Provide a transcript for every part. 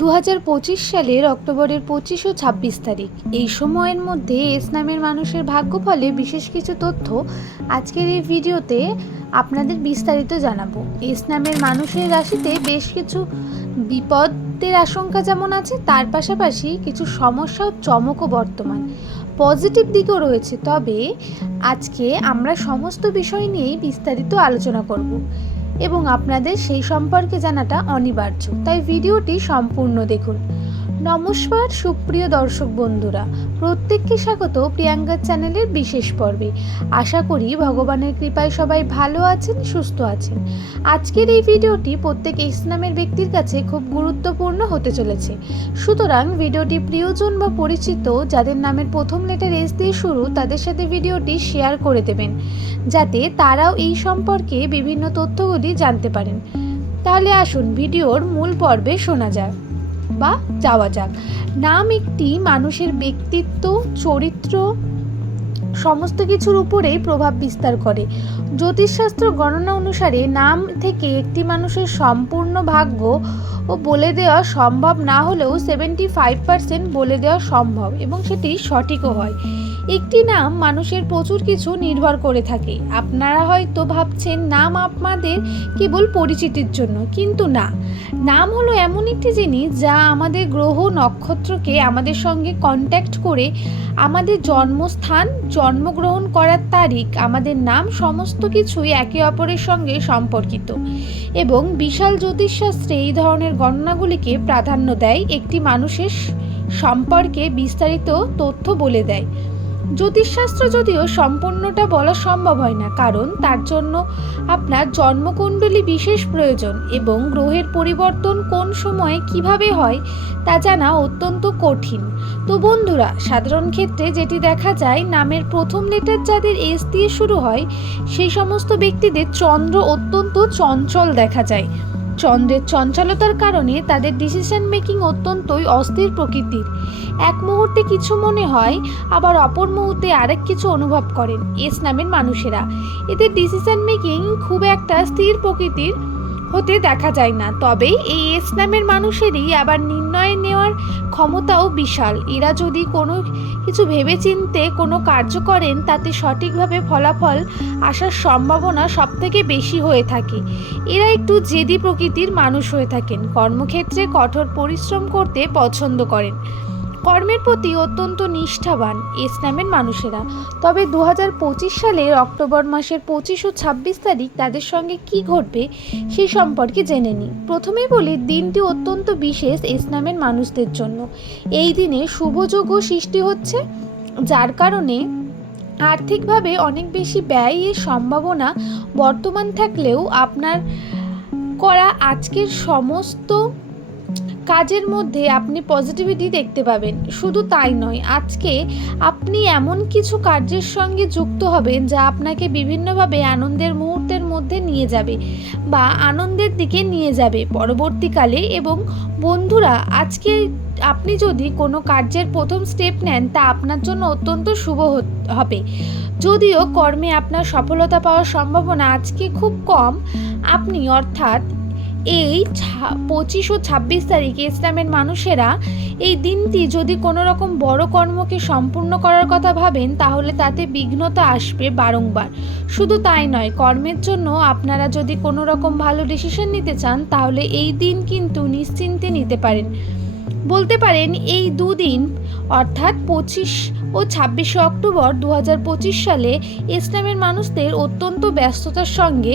2025 সালের অক্টোবরের 25 ও 26 তারিখ এই সময়ের মধ্যে এস নামের মানুষের ভাগ্যফলে বিশেষ কিছু তথ্য আজকের এই ভিডিওতে আপনাদের বিস্তারিত জানাবো। এস নামের মানুষের রাশিতে বেশ কিছু বিপদের আশঙ্কা যেমন আছে, তার পাশাপাশি কিছু সমস্যা ও চমকও বর্তমান পজিটিভ দিকও রয়েছে। তবে আজকে আমরা সমস্ত বিষয় নিয়েই বিস্তারিত আলোচনা করব এবং আপনাদের সেই সম্পর্কে জানাটা অনিবার্য, তাই ভিডিওটি সম্পূর্ণ দেখুন। নমস্কার সুপ্রিয় দর্শক বন্ধুরা, প্রত্যেককে স্বাগত প্রিয়াঙ্কার চ্যানেলের বিশেষ পর্বে। আশা করি ভগবানের কৃপায় সবাই ভালো আছেন, সুস্থ আছেন। আজকের এই ভিডিওটি প্রত্যেক এস নামের ব্যক্তির কাছে খুব গুরুত্বপূর্ণ হতে চলেছে, সুতরাং ভিডিওটি প্রিয়জন বা পরিচিত যাদের নামের প্রথম লেটার এস দিয়ে শুরু তাদের সাথে ভিডিওটি শেয়ার করে দেবেন, যাতে তারাও এই সম্পর্কে বিভিন্ন তথ্যগুলি জানতে পারেন। তাহলে আসুন ভিডিওর মূল পর্বে শোনা যাক বা যাওয়া যাক। নাম একটি মানুষের ব্যক্তিত্ব, চরিত্র সমস্ত কিছুর উপরেই প্রভাব বিস্তার করে। জ্যোতিষশাস্ত্র গণনা অনুসারে নাম থেকে একটি মানুষের সম্পূর্ণ ভাগ্য ও বলে দেওয়া সম্ভব না হলেও 75% বলে দেওয়া সম্ভব এবং সেটি সঠিকও হয়। একটি নাম মানুষের প্রচুর কিছু নির্ভর করে থাকে। আপনারা হয়তো ভাবছেন নাম আপনাদের কেবল পরিচিতির জন্য, কিন্তু না। নাম হলো এমন একটি জিনিস যা আমাদের গ্রহ নক্ষত্রকে আমাদের সঙ্গে কন্ট্যাক্ট করে আমাদের জন্মস্থান, জন্মগ্রহণ করার তারিখ, আমাদের নাম সমস্ত কিছুই একে অপরের সঙ্গে সম্পর্কিত এবং বিশাল জ্যোতিষশাস্ত্রে এই ধরনের গণনাগুলিকে প্রাধান্য দেয়। একটি মানুষের সম্পর্কে বিস্তারিত তথ্য বলে দেয়। জ্যোতিষশাস্ত্র যদিও সম্পূর্ণটা বলা সম্ভব হয় না, কারণ তার জন্য আপনার জন্মকুণ্ডলী বিশেষ প্রয়োজন এবং গ্রহের পরিবর্তন কোন সময়ে কিভাবে হয় তা জানা অত্যন্ত কঠিন। তো বন্ধুরা, সাধারণ ক্ষেত্রে যেটি দেখা যায়, নামের প্রথম লেটার যাদের এস দিয়ে শুরু হয় সেই সমস্ত ব্যক্তিদের চন্দ্র অত্যন্ত চঞ্চল দেখা যায়। চন্দ্রের চঞ্চলতার কারণে তাদের ডিসিশন মেকিং অত্যন্তই অস্থির প্রকৃতির। এক মুহূর্তে কিছু মনে হয়, আবার অপর মুহূর্তে আরেক কিছু অনুভব করেন এস নামের মানুষেরা। এদের ডিসিশন মেকিং খুব একটা স্থির প্রকৃতির হতে দেখা যায় না। তবে এই এস নামের মানুষেরই আবার নির্ণয় নেওয়ার ক্ষমতাও বিশাল। এরা যদি কোনো কিছু ভেবেচিন্তে কোনো কার্য করেন তাতে সঠিকভাবে ফলাফল আসার সম্ভাবনা সবথেকে বেশি হয়ে থাকে। এরা একটু জেদি প্রকৃতির মানুষ হয়ে থাকেন। কর্মক্ষেত্রে কঠোর পরিশ্রম করতে পছন্দ করেন, কর্মের প্রতি অত্যন্ত নিষ্ঠাবান এস নামের মানুষেরা। তবে 2025 সালের অক্টোবর মাসের 25 ও 26 তারিখ তাদের সঙ্গে কি ঘটবে সেই সম্পর্কে জেনে নিই। প্রথমেই বলি, দিনটি অত্যন্ত বিশেষ এস নামের মানুষদের জন্য। এই দিনে শুভযোগও সৃষ্টি হচ্ছে, যার কারণে আর্থিকভাবে অনেক বেশি ব্যয়ের সম্ভাবনা বর্তমান থাকলেও আপনার করা আজকের সমস্ত কাজের মধ্যে আপনি পজিটিভিটি দেখতে পাবেন। শুধু তাই নয়, আজকে আপনি এমন কিছু কার্যের সঙ্গে যুক্ত হবেন যা আপনাকে বিভিন্নভাবে আনন্দের মুহূর্তের মধ্যে নিয়ে যাবে বা আনন্দের দিকে নিয়ে যাবে পরবর্তীকালে। এবং বন্ধুরা, আজকে আপনি যদি কোনো কার্যের প্রথম স্টেপ নেন তা আপনার জন্য অত্যন্ত শুভ হবে। যদিও কর্মে আপনার সফলতা পাওয়ার সম্ভাবনা আজকে খুব কম, আপনি অর্থাৎ এই 25 ও 26 তারিখ এস নামের মানুষেরা এই দিনটি যদি কোনো রকম বড় কর্মকে সম্পূর্ণ করার কথা ভাবেন তাহলে তাতে বিঘ্নতা আসবে বারংবার। শুধু তাই নয়, কর্মের জন্য আপনারা যদি কোনো রকম ভালো ডিসিশন নিতে চান তাহলে এই দিন কিন্তু নিশ্চিন্তে নিতে পারেন। বলতে পারেন এই দুদিন অর্থাৎ 25 ও 26 অক্টোবর 2025 সালে এস নামের মানুষদের অত্যন্ত ব্যস্ততার সঙ্গে,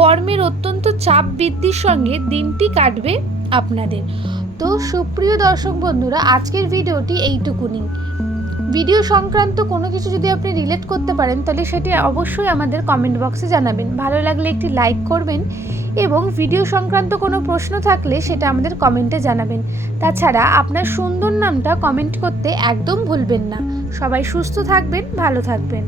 কর্মের অত্যন্ত চাপ বৃদ্ধির সঙ্গে দিনটি কাটবে আপনাদের। তো সুপ্রিয় দর্শক বন্ধুরা, আজকের ভিডিওটি এইটুকুনি। ভিডিও সংক্রান্ত কোনো কিছু যদি আপনি রিলেট করতে পারেন তাহলে সেটি অবশ্যই আমাদের কমেন্ট বক্সে জানাবেন। ভালো লাগলে একটি লাইক করবেন এবং ভিডিও সংক্রান্ত কোনো প্রশ্ন থাকলে সেটা আমাদের কমেন্টে জানাবেন। তাছাড়া আপনার সুন্দর নামটা কমেন্ট করতে একদম ভুলবেন না। সবাই সুস্থ থাকবেন, ভালো থাকবেন।